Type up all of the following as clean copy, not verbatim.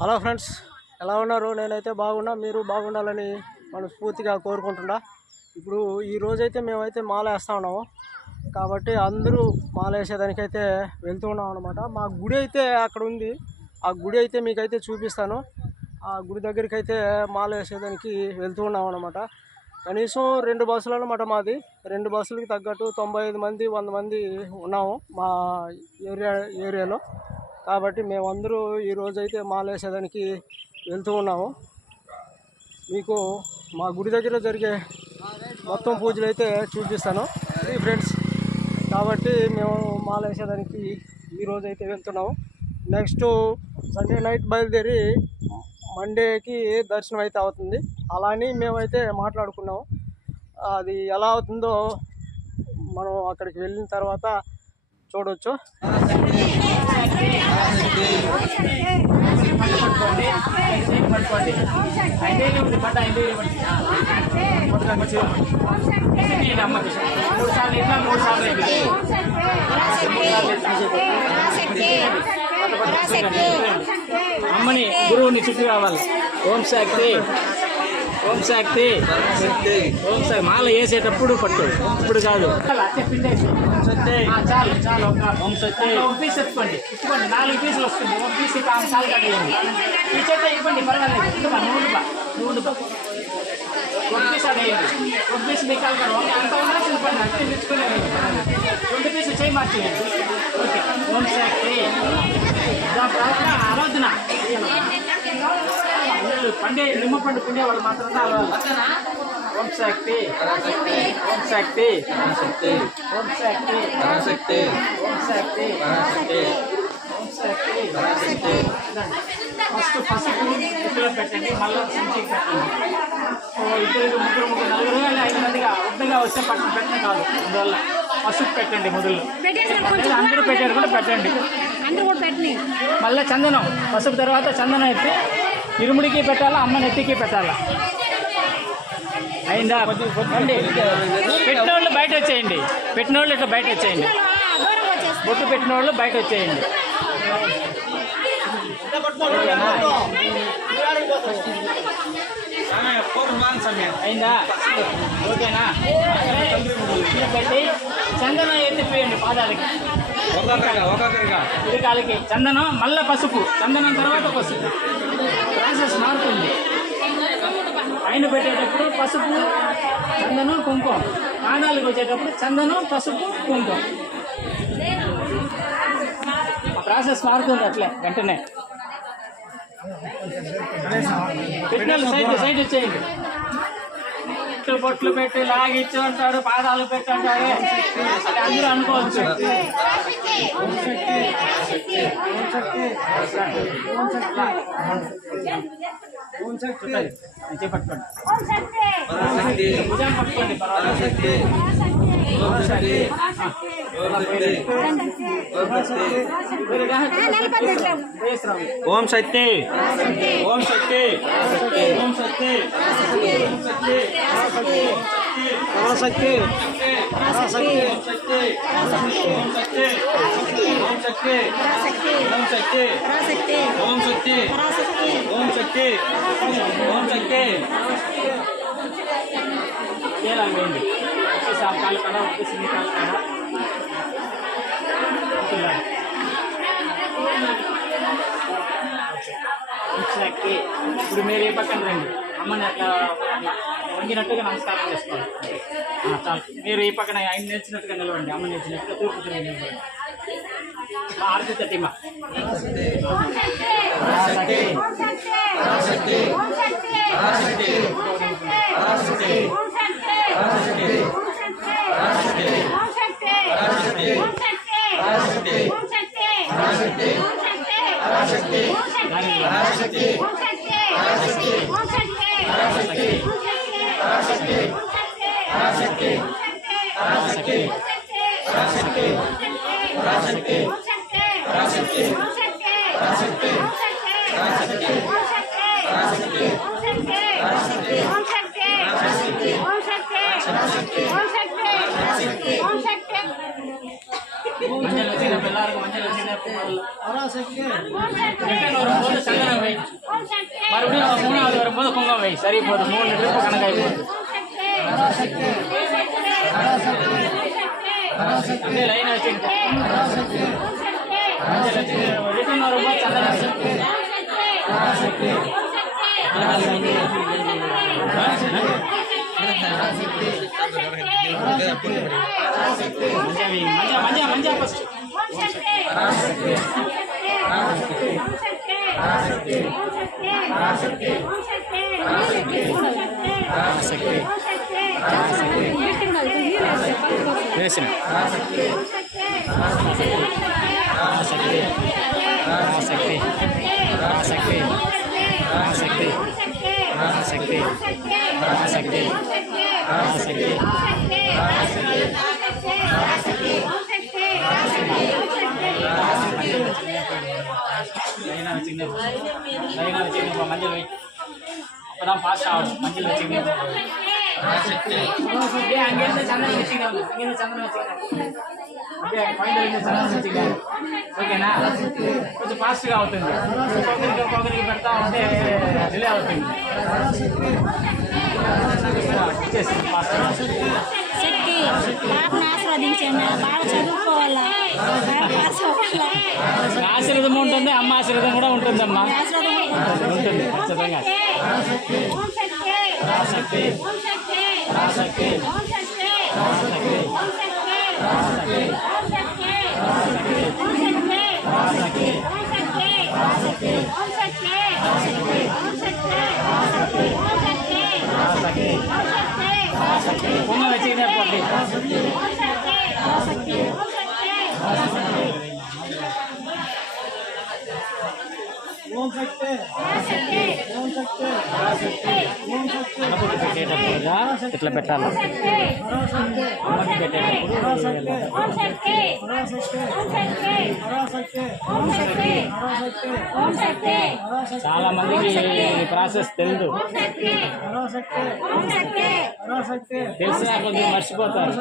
Hello friends, ఎలా ఉన్నారు? నేనైతే బాగున్నా, మీరు బాగుండాలని మనస్ఫూర్తిగా కోరుకుంటున్నా. ఇప్పుడు ఈ రోజైతే మేమైతే మాల వేస్తూ ఉన్నాము కాబట్టి అందరూ మాల వేసేదానికైతే వెళ్తూ ఉన్నాం అనమాట. మా గుడి అయితే అక్కడ ఉంది, ఆ గుడి అయితే మీకైతే చూపిస్తాను. ఆ గుడి దగ్గరికి అయితే మాల వేసేదానికి వెళ్తూ ఉన్నాం అనమాట. కనీసం 2 బస్సులు అనమాట మాది. 2 బస్సులకి తగ్గట్టు 95 మంది 100 మంది ఉన్నాము మా ఏరియాలో. కాబట్టి మేమందరూ ఈరోజైతే మాల వేసేదానికి వెళ్తూ ఉన్నాము. మీకు మా గుడి దగ్గర జరిగే మొత్తం పూజలు అయితే చూపిస్తాను ఫ్రెండ్స్. కాబట్టి మేము మాల వేసేదానికి ఈరోజైతే వెళ్తున్నాము. నెక్స్ట్ సండే నైట్ బయలుదేరి మండేకి దర్శనం అయితే అవుతుంది. అలానే మేమైతే మాట్లాడుకున్నాము. అది ఎలా అవుతుందో మనం అక్కడికి వెళ్ళిన తర్వాత చూడవచ్చు. అమ్మని గురువుని చుట్టూ రావాలి. ఓం శక్తి, ఓం శక్తి, ఓం శక్తి. మాల వేసేటప్పుడు పట్టు, ఇప్పుడు కాదు. చాలు చాలు. ఓం శక్తి. ఒక పీస్ ఎత్తుకోండి, 4 పీసులు వస్తుంది. ఒక పీస్ చాలు కట్టేయండి. ఈ చేత ఇవ్వండి, పర్వాలేదు. నూనె ఒక పీస్ అడేయండి. ఒక పీస్ మీకు కాదు, అంత ఉన్నా చూపండి. అంటే తెచ్చుకోలేదు. 2 పీసులు చేయి మార్చేయండి. ఓకే. ఓం శక్తి. ఆరాధన పండే నిమ్మపండు పిండే వాళ్ళు మాత్రం ఓం శక్తి, ఓం శక్తి, ఓం శక్తి, ఓం శక్తి, ఓం శక్తి, ఓం శక్తి, ఓం శక్తి. ఫస్ట్ పసుపు ఉప్పులో పెట్టండి, మళ్ళీ సంచికి పెట్టండి. 2 3 4 5 మందిగా ఉద్దగా వస్తే పక్కన పెట్టడం కాదు. అందువల్ల పసుపు పెట్టండి. మొదలు అందరూ పెట్టారు కూడా పెట్టండి. మళ్ళీ చందనం, పసుపు తర్వాత చందనం ఎత్తి ఇరుముడికి పెట్టాలా, అమ్మ నెత్తికి పెట్టాలా. అయిందా? పెట్టిన వాళ్ళు బయట వచ్చేయండి. పెట్టిన వాళ్ళు ఇట్లా బయట వచ్చేయండి. బొట్టు పెట్టిన వాళ్ళు బయట వచ్చేయండి. అయిందా? ఓకేనా? పెట్టి చందనం ఎత్తిపోయండి పాదాలకి, కాలికి చందనం, మళ్ళీ పసుపు. చందనం తర్వాత పసుపు. ప్రాసెస్ మారుతుంది. పైన పెట్టేటప్పుడు పసుపు, చందనం, కుంకుమ. పాదాలకు వచ్చేటప్పుడు చందనం, పసుపు, కుంకుమ. ప్రాసెస్ మారుతుంది అట్లే వెంటనే. పెట్టిన సైడ్ వచ్చేయండి. బొట్లు పెట్టి లాగిచ్చు అంటాడు, పాదాలు పెట్టి అంటాడు. అది అందరూ అనుకోవచ్చు. పట్టుకోండి, భుజం పట్టుకోండి. ఓం శక్తి, ఓం శక్తి, ఓం శక్తి, ఓం శక్తి, పరాశక్తి, వేయండి. ఒకేసారి కాలు కాడ, ఒకేసారి కాలు కాడ. ఇప్పుడు మీరు ఏ పక్కన రండి. అమ్మని అట్లా వంగినట్టుగా నమస్కారం చేసుకోవాలి. చాలు. మీరు ఈ పక్కన ఆయన నేర్చినట్టుగా నిలవండి. అమ్మ నేర్చినట్టుగా తూర్పు తిరిగి నిలవండి. ఆరతి తట్టిమా. మంజలు వచ్చిన పిల్లలకు మంజలు వచ్చిన చందనం వేయి మறுபடியும் மூணாவது வரும்போது குங்குமம் வை சரி போதும் 3 ட்ரிப் கணக்காயிடும் அப்படியே லைன் வச்சுக்கிட்டு ரிட்டர்ன் வரும்போது சந்தனம் மஞ்சா மஞ்சா ஃபர்ஸ்ட் వేసిన శక్తి శక్తి శక్తి శక్తి శక్తి శక్తి శక్తి மஞ்சள் வை அப்பதான் பாஸ் ஆகும் மஞ்சள் வச்சுங்க அப்படியே அங்கேருந்து சந்தனம் வச்சுக்கோங்க அங்கேருந்து சந்தனம் வச்சுக்கோங்க அப்படியே ఫైనల్ సన్నగా వச்சுக்கோங்க ఓకేనా కొంచెం ఫాస్ట్గా అవుతుంది పొగరికి పెడతా ఉంటే డిలే అవుతుంది ఇచ్చేసింది ఫాస్ట్గా శక్తి బాగా ఆస్వాదించాను బాగా చదువుకోవాలా ఆశీర్వాదం ఉంటుంది అమ్మ ఆశీర్వాదం కూడా ఉంటుందమ్మా ఉంటుంది ఖచ్చితంగా శక్తి శక్తి పొంగ వచ్చిందే పోటీ ఓం శక్తి ఓం శక్తి గణపతి పెట్టేటప్పుడుగా ఇట్లా పెట్టాలి అమ్మకి పెట్టేటప్పుడు చాలా మందికి ఈ ప్రాసెస్ తెలియదు తెలిసినా కొద్దిగా మర్చిపోతారు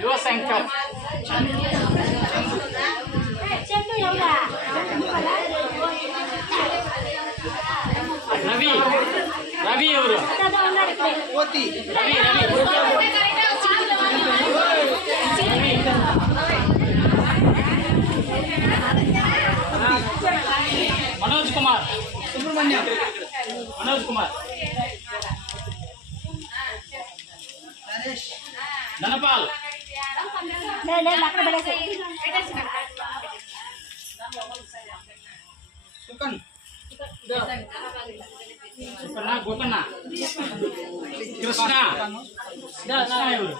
యువశంకర్ రవి రవి ఎవరు రవి మనోజ్ కుమార్ సుబ్రహ్మణ్యం మనోజ్ కుమార్ ధనపాల్ గోపన్న కృష్ణ ఎవరు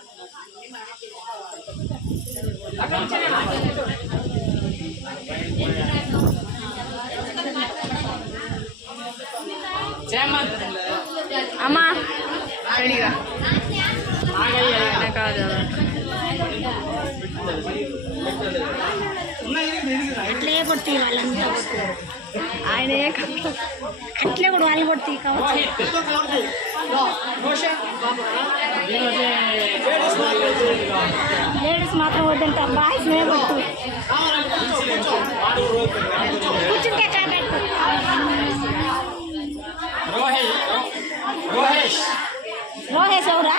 చేమంత్ అమ్మా అట్లే కొట్టి వాళ్ళంతా ఆయన అట్లే కూడా వాళ్ళు కొట్టి లేడీస్ మాత్రం వద్దంట బాయ్స్ మే కొట్టు కూర్చుంటే కాబట్టు రోహేష్ రోహేష్ ఎవరా